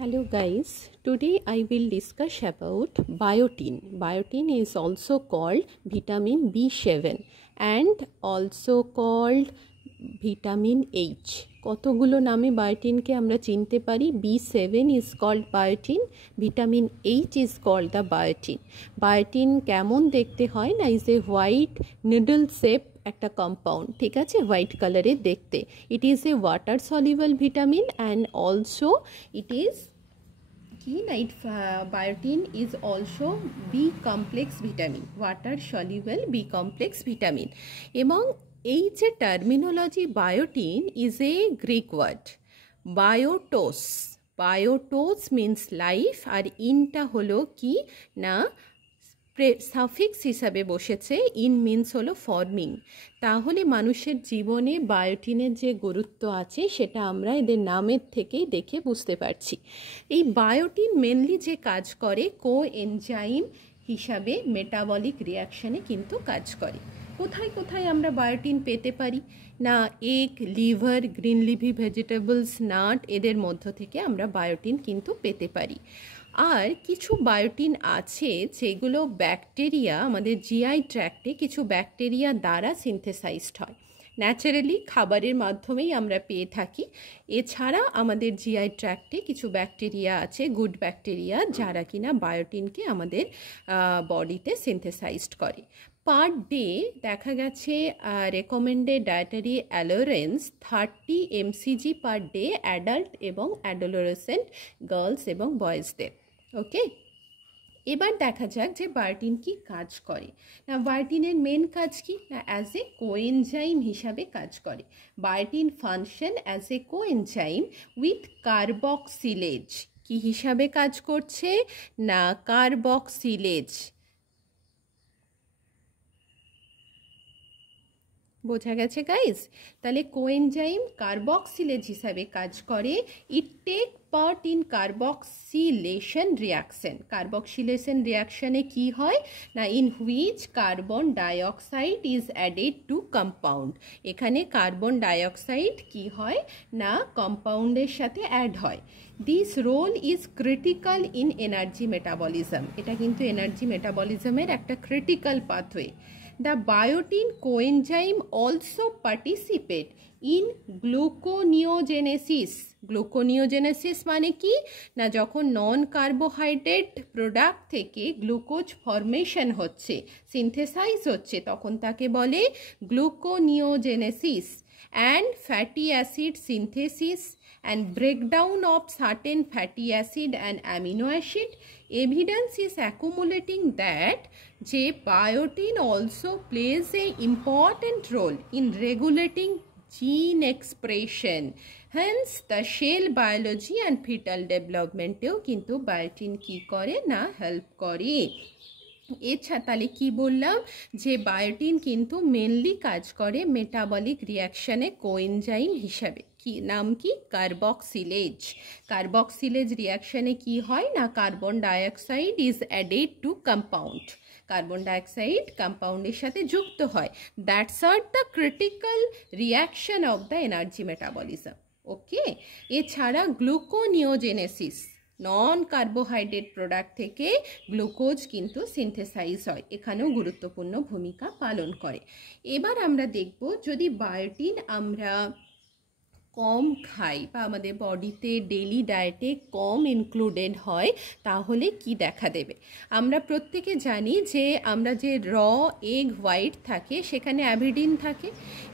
Hello guys, today I will discuss about biotin. Biotin is also called vitamin B7 and also called vitamin H. কতগুলো নামে বায়োটিনকে আমরা চিনতে পারি। B7 is called biotin, vitamin H is called the biotin. বায়োটিন কেমন দেখতে হয় না, is a white needle shape একটা কম্পাউন্ড, ঠিক আছে, হোয়াইট কালারের দেখতে। It is a water soluble vitamin and also it is কি না, biotin is also B complex vitamin, water soluble B complex vitamin. এবং এই যে terminology biotin is a Greek word, biotos. Biotos means life, আর ইনটা হলো কি না সাফিক্স হিসাবে বসেছে, ইন মিন্স হলো ফর্মিং। তাহলে মানুষের জীবনে বায়োটিনের যে গুরুত্ব আছে সেটা আমরা এদের নামের থেকেই দেখে বুঝতে পারছি। এই বায়োটিন মেনলি যে কাজ করে কো এনজাইম হিসাবে মেটাবলিক রিয়াকশানে কিন্তু কাজ করে। কোথায় কোথায় আমরা বায়োটিন পেতে পারি না, egg, liver, green Libby vegetables, nut, এদের মধ্য থেকে আমরা বায়োটিন কিন্তু পেতে পারি। আর কিছু বায়োটিন আছে যেগুলো ব্যাকটেরিয়া, আমাদের জিআই ট্র্যাক্টে কিছু ব্যাকটেরিয়া দ্বারা সিনথেসাইজড হয়, ন্যাচারালি খাবারের মাধ্যমেই আমরা পেয়ে থাকি। এছাড়া আমাদের জিআই ট্র্যাক্টে কিছু ব্যাকটেরিয়া আছে, গুড ব্যাকটেরিয়া, যারা কিনা বায়োটিনকে আমাদের বডিতে সিনথেসাইজড করে। পার ডে দেখা গেছে recommended dietary allowance 30 mcg per day adult এবং অ্যাডোলোরেসেন্ট গার্লস এবং বয়েজদের। ওকে, এবার দেখা যাক যে বায়োটিন কি কাজ করে না। বায়োটিনের মেন কাজ কি না, অ্যাজ এ কোএনজাইম হিসাবে কাজ করে। বায়োটিন function as a coenzyme with carboxylase. কি হিসাবে কাজ করছে না, কার্বক্সিলেজ। বোঝা গেছে গাইজ? তাহলে কোএনজাইম কার্বক্সিলেজ হিসাবে কাজ করে। It take part in carboxylation reaction. Carboxylation রিয়াকশনে কি হয় না, in which carbon dioxide is added to compound. এখানে কার্বন ডাইঅক্সাইড কি হয় না কম্পাউন্ডের সাথে অ্যাড হয়। This role is critical in energy metabolism. এটা কিন্তু এনার্জি মেটাবলিজমের একটা critical pathway. The biotin coenzyme also participate in gluconeogenesis. Gluconeogenesis মানে কি না, যখন নন কার্বোহাইড্রেট প্রোডাক্ট থেকে গ্লুকোজ ফরমেশন হচ্ছে, সিনথেসাইজ হচ্ছে, তখন তাকে বলে gluconeogenesis. And fatty acid synthesis and breakdown of certain fatty acid and amino acid. Evidence is accumulating that যে biotin also plays a important role in regulating gene expression. Hence the cell biology and fetal development এও কিন্তু বায়োটিন কি করে না help করে। এছাড়া তাহলে কি বললাম যে বায়োটিন কিন্তু মেনলি কাজ করে মেটাবলিক রিয়াকশানে কোএনজাইম হিসাবে। কি নাম কি, কার্বক্সিলেজ। কার্বক্সিলেজ রিয়াকশানে কি হয় না, carbon dioxide is added to compound. Carbon dioxide কম্পাউন্ডের সাথে যুক্ত হয়। That's are the critical reaction of the energy metabolism. Okay, এছাড়া গ্লুকোনিওজেনেসিস, নন কার্বোহাইড্রেট প্রোডাক্ট থেকে গ্লুকোজ কিন্তু সিনথেসাইজ হয়, এখানেও গুরুত্বপূর্ণ ভূমিকা পালন করে। এবার আমরা দেখব যদি বায়োটিন আমরা কম খাই বা আমাদের বডিতে ডেইলি ডায়েটে কম ইনক্লুডেড হয় তাহলে কি দেখা দেবে। আমরা প্রত্যেকে জানি যে আমরা যে র এগ হোয়াইট থাকে সেখানে অ্যাভিডিন থাকে।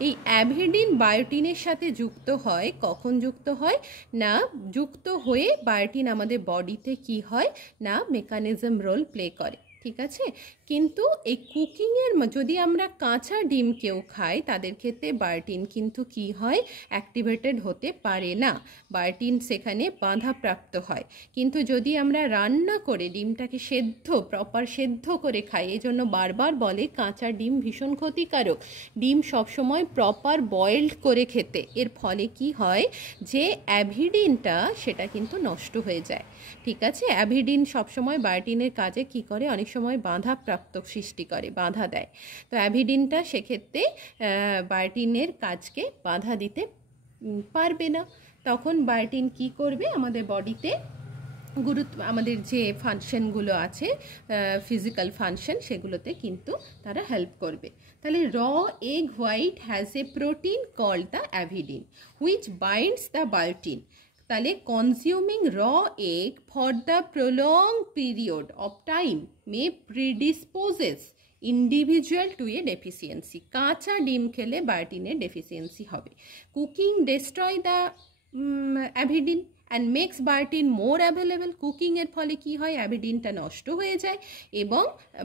এই অ্যাভিডিন বায়োটিনের সাথে যুক্ত হয়, কখন যুক্ত হয় না, যুক্ত হয়ে বায়োটিন আমাদের বডিতে কি হয় না মেকানিজম রোল প্লে করে, ঠিক আছে। কিন্তু এই কুকিংয়ের যদি আমরা কাঁচা ডিম কেউ খাই তাদের ক্ষেত্রে বায়োটিন কিন্তু কি হয়, অ্যাক্টিভেটেড হতে পারে না, বায়োটিন সেখানে বাধাপ্রাপ্ত হয়। কিন্তু যদি আমরা রান্না করে ডিমটাকে প্রপার সেদ্ধ করে খাই, এই জন্য বারবার বলে কাঁচা ডিম ভীষণ ক্ষতিকারক, ডিম সবসময় প্রপার বয়েলড করে খেতে। এর ফলে কি হয় যে অ্যাভিডিনটা সেটা কিন্তু নষ্ট হয়ে যায়, ঠিক আছে। অ্যাভিডিন সবসময় বায়োটিনের কাজে কি করে, অনেক সময় বাধাপ্রাপ্ত সৃষ্টি করে, বাধা দেয়। তো অ্যাভিডিনটা সেক্ষেত্রে বায়োটিনের কাজকে বাধা দিতে পারবে না। তখন বায়োটিন কি করবে, আমাদের বডিতে গুরুত্ব আমাদের যে ফাংশনগুলো আছে ফিজিক্যাল ফাংশন সেগুলোতে কিন্তু তারা হেল্প করবে। তাহলে raw egg white has a protein called the avidin which binds the biotin. তাহলে consuming raw egg for the prolong period of time may predisposes individual to a deficiency. কাঁচা ডিম খেলে বায়োটিনের ডেফিসিয়েন্সি হবে। Cooking destroy the avidin and makes biotin more available. কুকিংয়ের ফলে কি হয়, অ্যাভিডিনটা নষ্ট হয়ে যায় এবং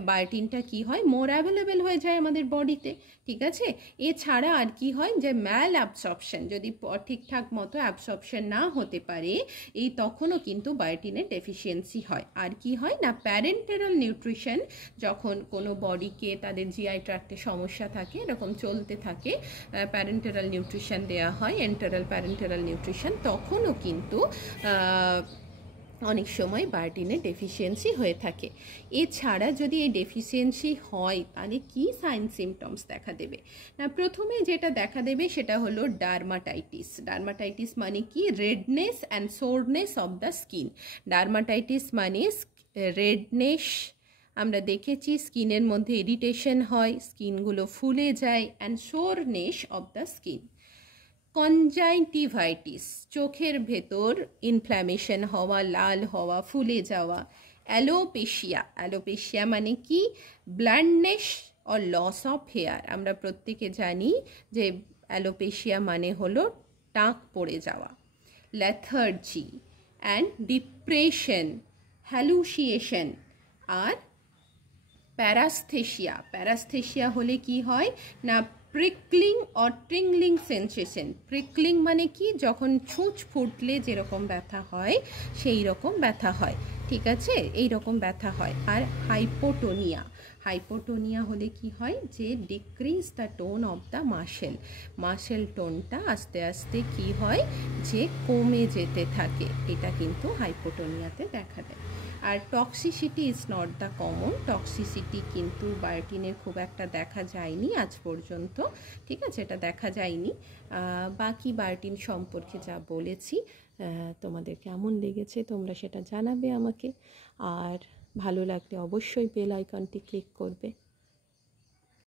বায়োটিনটা কি হয়, মোর অ্যাভেলেবেল হয়ে যায় আমাদের বডিতে। ঠিক আছে, এছাড়া আর কি হয় যে ম্যাল অ্যাবসর্পশন, যদি ঠিকঠাক মতো অ্যাবসর্পশন না হতে পারে এই তখনও কিন্তু বায়োটিনের ডেফিসিয়েন্সি হয়। আর কি হয় না, প্যারেন্টেরাল নিউট্রিশন, যখন কোনো বডিকে তাদের জিআই ট্র্যাক্টে সমস্যা থাকে, এরকম চলতে থাকে, প্যারেন্টেরাল নিউট্রিশন দেওয়া হয়, এন্টারাল প্যারেন্টেরাল নিউট্রিশন, তখনও কিন্তু অনেক সময় বায়োটিনের ডেফিসিয়েন্সি হয়ে থাকে। এছাড়া যদি এই ডেফিসিয়েন্সি হয় তাহলে কি সাইন সিমটমস দেখা দেবে না, প্রথমে যেটা দেখা দেবে সেটা হলো ডার্মাটাইটিস। ডার্মাটাইটিস মানে কি, redness and soreness of the skin. Dermatitis মানে রেডনেস, আমরা দেখেছি স্কিনের মধ্যে ইরিটেশন হয়, স্কিনগুলো ফুলে যায়, and soreness of the skin. Conjunctivitis, চোখের ভেতর ইনফ্ল্যামেশন হওয়া, লাল হওয়া, ফুলে যাওয়া। অ্যালোপেশিয়া, অ্যালোপেশিয়া মানে কি, ব্ল্যান্ডনেস অর লস অফ হেয়ার। আমরা প্রত্যেকে জানি যে অ্যালোপেশিয়া মানে হলো টাক পড়ে যাওয়া। Lethargy and depression, hallucination. আর প্যারাস্থেশিয়া, প্যারাস্থেশিয়া হলে কি হয় না, প্রিকলিং অর ট্রিংলিং সেন্সেশন। প্রিকলিং মানে কি, যখন ছুঁচ ফুটলে যেরকম ব্যথা হয় সেই রকম ব্যথা হয়। ঠিক আছে, এই রকম ব্যথা হয়। আর হাইপোটোনিয়া, হাইপোটোনিয়া হলে কি হয় যে decrease the tone of the muscle, muscle টোনটা আস্তে আস্তে কি হয় যে কমে যেতে থাকে, এটা কিন্তু হাইপোটোনিয়াতে দেখা দেয়। আর toxicity is not the common, toxicity কিন্তু বায়োটিনের খুব একটা দেখা যায়নি আজ পর্যন্ত। ঠিক আছে, এটা দেখা যায়নি। বাকি বায়োটিন সম্পর্কে যা বলেছি তোমাদের কেমন লেগেছে তোমরা সেটা জানাবে আমাকে। আর ভালো লাগলে অবশ্যই বেল আইকনটি ক্লিক করবে।